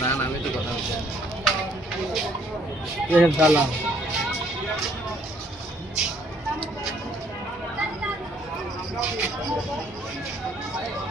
দাম আমি তো কথা দালাম はい。